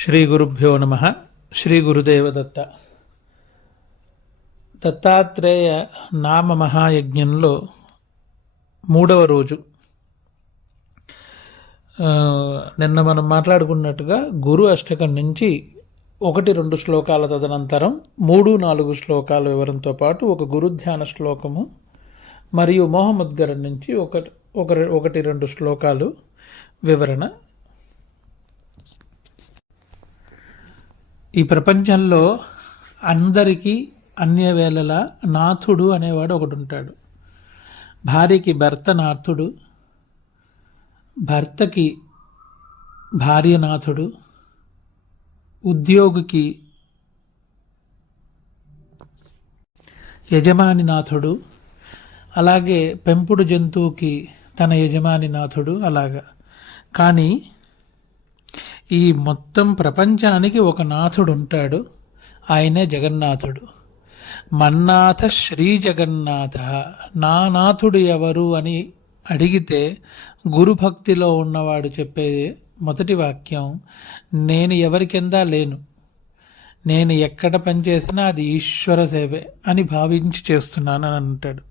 శ్రీ గురుభ్యో నమ. శ్రీ గురుదేవదత్త. దత్తాత్రేయ నామ మహాయజ్ఞంలో 3వ రోజు. నిన్న మనం మాట్లాడుకున్నట్టుగా గురు అష్టకం నుంచి 1-2 శ్లోకాల తదనంతరం 3-4 శ్లోకాల వివరంతో పాటు ఒక గురుధ్యాన శ్లోకము మరియు మోహముద్గరం నుంచి 1-2 శ్లోకాలు వివరణ. ఈ ప్రపంచంలో అందరికీ అన్యవేళలా నాథుడు అనేవాడు ఒకడు ఉంటాడు. భార్యకి భర్త నాథుడు, భర్తకి భార్య నాథుడు, ఉద్యోగికి యజమాని నాథుడు, అలాగే పెంపుడు జంతువుకి తన యజమాని నాథుడు. అలాగా కానీ ఈ మొత్తం ప్రపంచానికి ఒక నాథుడు ఉంటాడు. ఆయనే జగన్నాథుడు. మన్నాథ శ్రీ జగన్నాథ. నా నాథుడు ఎవరు అని అడిగితే గురుభక్తిలో ఉన్నవాడు చెప్పే మొదటి వాక్యం, నేను ఎవరి కింద లేను, నేను ఎక్కడ పనిచేసినా అది ఈశ్వర సేవే అని భావించి చేస్తున్నాను అని అంటాడు.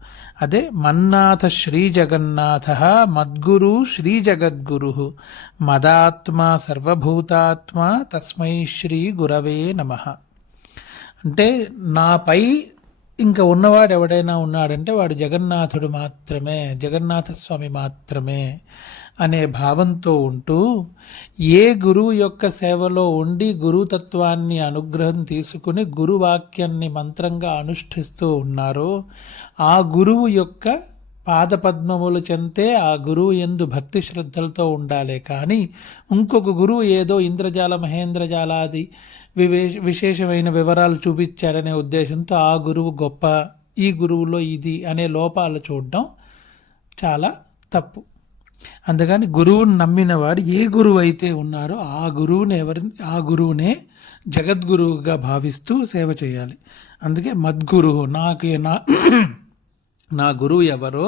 అదే మన్నాథ శ్రీ జగన్నాథ మద్గురు శ్రీ జగద్గురు మదాత్మ సర్వభూతాత్మ తస్మై శ్రీ గురవే నమః. అంటే నాపై ఇంకా ఉన్నవాడు ఎవడైనా ఉన్నాడంటే వాడు జగన్నాథుడు మాత్రమే, జగన్నాథ స్వామి మాత్రమే అనే భావంతో ఉంటూ ఏ గురువు యొక్క సేవలో ఉండి గురుతత్వాన్ని అనుగ్రహం తీసుకుని గురువాక్యాన్ని మంత్రంగా అనుష్ఠిస్తూ ఉన్నారో ఆ గురువు యొక్క పాదపద్మములు చెంతే ఆ గురువు యందు భక్తి శ్రద్ధలతో ఉండాలే కానీ ఇంకొక గురువు ఏదో ఇంద్రజాల మహేంద్రజాలాది విశేషమైన వివరాలు చూపించారనే ఉద్దేశంతో ఆ గురువు గొప్ప, ఈ గురువులో ఇది అనే లోపాలు చూడడం చాలా తప్పు. అందుకని గురువుని నమ్మిన వాడు ఏ గురువు అయితే ఉన్నారో ఆ గురువునే జగద్గురువుగా భావిస్తూ సేవ చేయాలి. అందుకే మద్గురువు, నా గురువు ఎవరో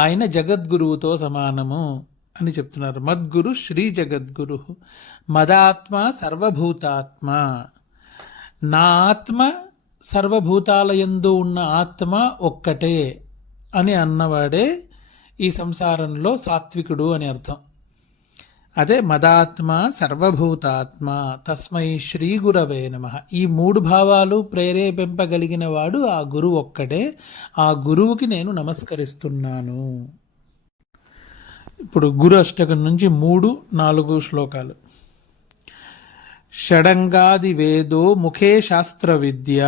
ఆయన జగద్గురువుతో సమానము అని చెప్తున్నారు. మద్గురు శ్రీ జగద్గురు మదాత్మ సర్వభూతాత్మ. నా ఆత్మ సర్వభూతాలయందు ఉన్న ఆత్మ ఒక్కటే అని అన్నవాడే ఈ సంసారంలో సాత్వికుడు అని అర్థం. అదే మదాత్మ సర్వభూతాత్మ తస్మై శ్రీ గురవే నమః. ఈ 3 భావాలు ప్రేరేపింపగలిగిన వాడు ఆ గురువు ఒక్కడే. ఆ గురువుకి నేను నమస్కరిస్తున్నాను. ఇప్పుడు గురు అష్టకం నుంచి 3-4 శ్లోకాలు. షడంగాది వేదో ముఖే శాస్త్ర విద్య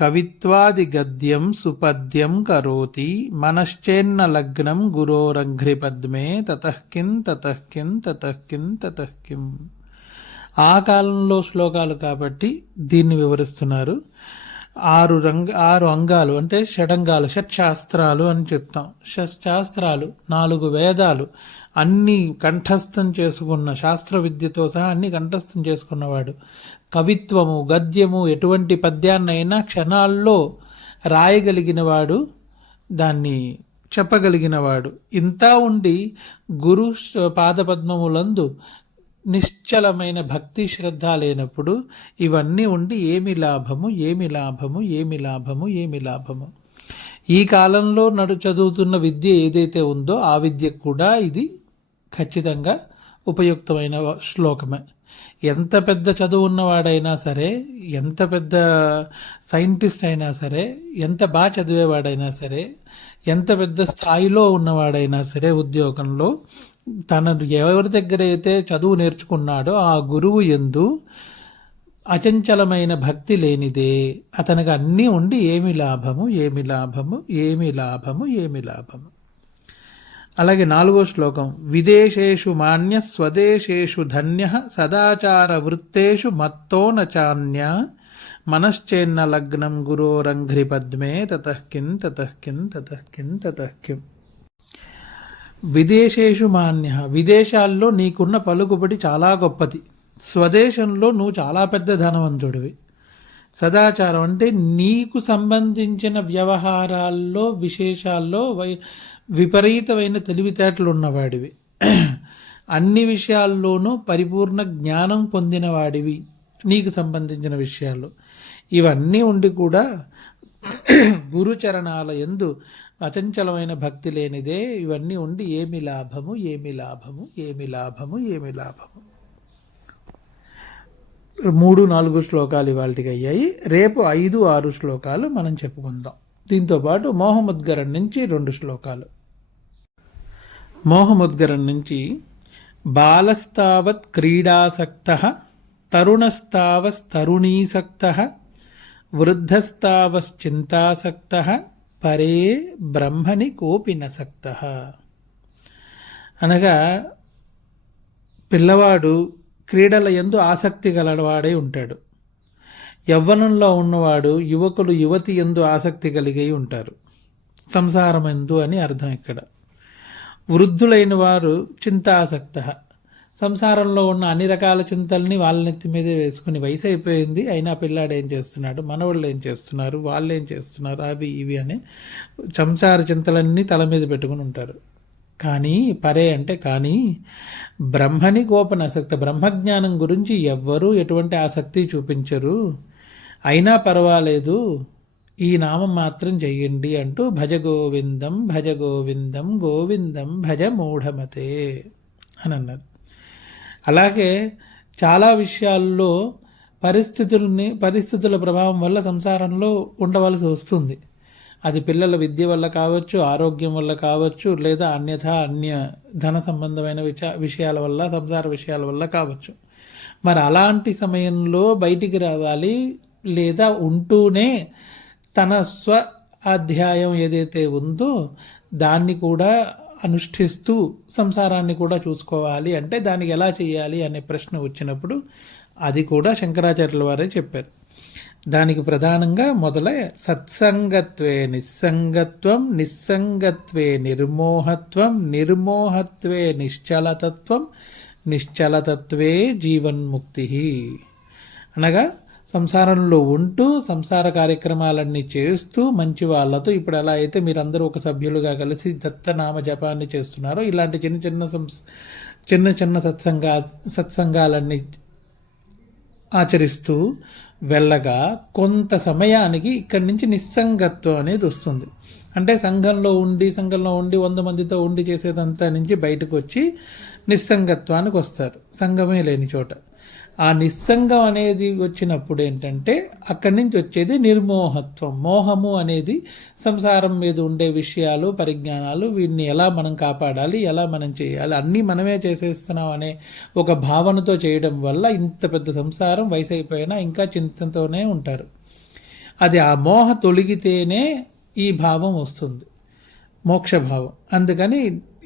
కవిత్వాది గద్యం సుపద్యం కరోతి మనశ్చేన్న లగ్నం గురోరంఘ్రి పద్మే తతఃకిం తతఃకిం తతఃకిం తతఃకిం. ఆ కాలంలో శ్లోకాలు కాబట్టి దీన్ని వివరిస్తున్నారు. 6 అంగాలు అంటే షడంగాలు, షట్శాస్త్రాలు అని చెప్తాం. షట్శాస్త్రాలు 4 వేదాలు అన్నీ కంఠస్థం చేసుకున్న, శాస్త్ర విద్యతో సహా అన్ని కంఠస్థం చేసుకున్నవాడు. కవిత్వము, గద్యము, ఎటువంటి పద్యాన్నైనా క్షణాల్లో రాయగలిగినవాడు, దాన్ని చెప్పగలిగినవాడు. ఇంత ఉండి గురు పాదపద్మములందు నిశ్చలమైన భక్తి శ్రద్ధ లేనప్పుడు ఇవన్నీ ఉండి ఏమి లాభము, ఏమి లాభము, ఏమి లాభము, ఏమి లాభము. ఈ కాలంలో చదువుతున్న విద్య ఏదైతే ఉందో ఆ విద్యకు కూడా ఇది ఖచ్చితంగా ఉపయుక్తమైన శ్లోకమే. ఎంత పెద్ద చదువు ఉన్నవాడైనా సరే, ఎంత పెద్ద సైంటిస్ట్ అయినా సరే, ఎంత బాగా చదివేవాడైనా సరే, ఎంత పెద్ద స్థాయిలో ఉన్నవాడైనా సరే ఉద్యోగంలో తన ఎవరి దగ్గర అయితే చదువు నేర్చుకున్నాడో ఆ గురువు యందు అచంచలమైన భక్తి లేనిదే అతనికి అన్నీ ఉండి ఏమి లాభము, ఏమి లాభము, ఏమి లాభము, ఏమి లాభము. అలాగే 4వ శ్లోకం. విదేశేషు మాన్య స్వదేశేషు ధన్య సదాచార వృత్తేషు మత్తో నచాన్య మనశ్చేన్న లగ్నం గురోరంఘ్రి పద్మే తతఃకిం తతఃకిం తతఃకిం తతఃకిం. విదేశేషు మాన్య, విదేశాల్లో నీకున్న పలుకుబడి చాలా గొప్పది. స్వదేశంలో నువ్వు చాలా పెద్ద ధనవంతుడివి. సదాచారం అంటే నీకు సంబంధించిన వ్యవహారాల్లో విశేషాల్లో విపరీతమైన తెలివితేటలు ఉన్నవాడివి. అన్ని విషయాల్లోనూ పరిపూర్ణ జ్ఞానం పొందినవాడివి, నీకు సంబంధించిన విషయాలు ఇవన్నీ ఉండి కూడా గురుచరణాల యందు అచంచలమైన భక్తి లేనిదే ఇవన్నీ ఉండి ఏమి లాభము, ఏమి లాభము, ఏమి లాభము, ఏమి లాభము. 3-4 శ్లోకాలు ఇవాళకి అయ్యాయి. రేపు 5-6 శ్లోకాలు మనం చెప్పుకుందాం. దీంతోపాటు మోహముద్గరం నుంచి 2 శ్లోకాలు. మోహముద్గరం నుంచి బాలస్తావత్ క్రీడాసక్తః తరుణస్తావస్తరుణీసక్తః వృద్ధస్తావశ్చింతాసక్తః పరే బ్రహ్మని కోపి నసక్తః. అనగా పిల్లవాడు క్రీడల యందు ఆసక్తి గలవాడై ఉంటాడు. యవ్వనంలో ఉన్నవాడు యువకులు యువతి యందు ఆసక్తి కలిగి ఉంటారు. సంసారమెందు అని అర్థం ఇక్కడ. వృద్ధులైన వారు చింతాసక్త, సంసారంలో ఉన్న అన్ని రకాల చింతల్ని వాళ్ళ నెత్తి మీదే వేసుకుని వయసు అయిపోయింది అయినా పిల్లాడు ఏం చేస్తున్నాడు, మనవాళ్ళు ఏం చేస్తున్నారు, వాళ్ళు ఏం చేస్తున్నారు, అవి ఇవి అని సంసార చింతలన్నీ తల మీద పెట్టుకుని ఉంటారు. కానీ పరే అంటే కానీ బ్రహ్మని కోపనాసక్త, బ్రహ్మజ్ఞానం గురించి ఎవ్వరూ ఎటువంటి ఆసక్తి చూపించరు. అయినా పర్వాలేదు, ఈ నామం మాత్రం చెయ్యండి అంటూ భజ గోవిందం భజ గోవిందం గోవిందం భజ మూఢమతే అని అన్నారు. అలాగే చాలా విషయాల్లో పరిస్థితుల ప్రభావం వల్ల సంసారంలో ఉండవలసి వస్తుంది. అది పిల్లల విద్య వల్ల కావచ్చు, ఆరోగ్యం వల్ల కావచ్చు, లేదా అన్య ధన సంబంధమైన విషయాల వల్ల, సంసార విషయాల వల్ల కావచ్చు. మరి అలాంటి సమయంలో బయటికి రావాలి, లేదా ఉంటూనే తన స్వ అధ్యాయం ఏదైతే ఉందో దాన్ని కూడా అనుష్ఠిస్తూ సంసారాన్ని కూడా చూసుకోవాలి అంటే దానికి ఎలా చేయాలి అనే ప్రశ్న వచ్చినప్పుడు అది కూడా శంకరాచార్యుల వారే చెప్పారు. దానికి ప్రధానంగా మొదలై సత్సంగత్వే నిస్సంగత్వం, నిస్సంగత్వే నిర్మోహత్వం, నిర్మోహత్వే నిశ్చలతత్వం, నిశ్చలతత్వే జీవన్ముక్తి. అనగా సంసారంలో ఉంటూ సంసార కార్యక్రమాలన్నీ చేస్తూ మంచి వాళ్ళతో, ఇప్పుడు ఎలా అయితే మీరందరూ ఒక సభ్యులుగా కలిసి దత్తనామ జపాన్ని చేస్తున్నారో ఇలాంటి చిన్న చిన్న సత్సంగాలన్నీ ఆచరిస్తూ వెళ్ళగా కొంత సమయానికి ఇక్కడి నుంచి నిస్సంగత్వం అనేది వస్తుంది. అంటే సంఘంలో ఉండి 100 మందితో ఉండి చేసేదంతా నుంచి బయటకు వచ్చి నిస్సంగత్వానికి వస్తారు, సంఘమే లేని చోట. ఆ నిస్సంగం అనేది వచ్చినప్పుడు ఏంటంటే అక్కడి నుంచి వచ్చేది నిర్మోహత్వం. మోహము అనేది సంసారం మీద ఉండే విషయాలు, పరిజ్ఞానాలు, వీటిని ఎలా మనం కాపాడాలి, ఎలా మనం చేయాలి, అన్నీ మనమే చేసేస్తున్నాం అనే ఒక భావనతో చేయడం వల్ల ఇంత పెద్ద సంసారం వయసు అయిపోయినా ఇంకా చింతతోనే ఉంటారు. అది ఆ మోహ తొలగితేనే ఈ భావం వస్తుంది, మోక్షభావం. అందుకని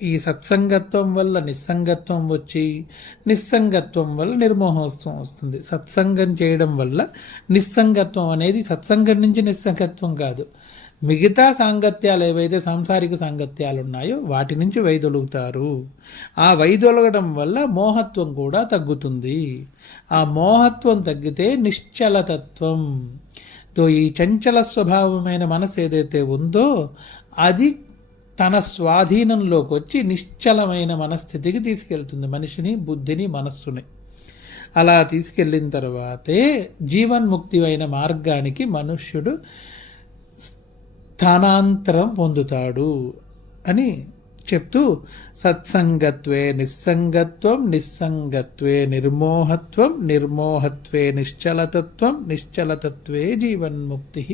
ఈ సత్సంగత్వం వల్ల నిస్సంగత్వం వచ్చి, నిస్సంగత్వం వల్ల నిర్మోహత్వం వస్తుంది. సత్సంగం చేయడం వల్ల నిస్సంగత్వం అనేది సత్సంగం నుంచి నిస్సంగత్వం కాదు, మిగతా సాంగత్యాలు ఏవైతే సాంసారిక సాంగత్యాలు ఉన్నాయో వాటి నుంచి వైదొలుగుతారు. ఆ వైదొలగడం వల్ల మోహత్వం కూడా తగ్గుతుంది. ఆ మోహత్వం తగ్గితే నిశ్చలతత్వం, ఈ చంచల స్వభావమైన మనసు ఏదైతే ఉందో అది తన స్వాధీనంలోకి వచ్చి నిశ్చలమైన మనస్థితికి తీసుకెళ్తుంది మనిషిని, బుద్ధిని, మనస్సుని. అలా తీసుకెళ్ళిన తర్వాతే జీవన్ముక్తి అయిన మార్గానికి మనుష్యుడు స్థానాంతరం పొందుతాడు అని చెప్తూ సత్సంగత్వే నిస్సంగత్వం, నిస్సంగత్వే నిర్మోహత్వం, నిర్మోహత్వే నిశ్చలతత్వం, నిశ్చలతత్వే జీవన్ముక్తి.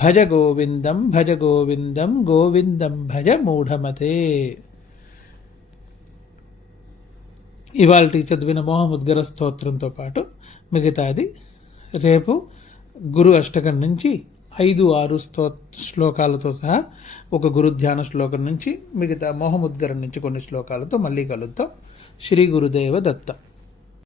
భజ గోవిందం భజ గోవిందం గోవిందం భజ మూఢమతే. ఇవాళ చదివిన మోహముద్గర స్తోత్రంతో పాటు మిగతాది రేపు గురు అష్టకం నుంచి 5-6 శ్లోకాలతో సహా ఒక గురు ధ్యాన శ్లోకం నుంచి మిగతా మోహముద్గరం నుంచి కొన్ని శ్లోకాలతో మళ్ళీ కలుద్దాం. శ్రీ గురుదేవ దత్త.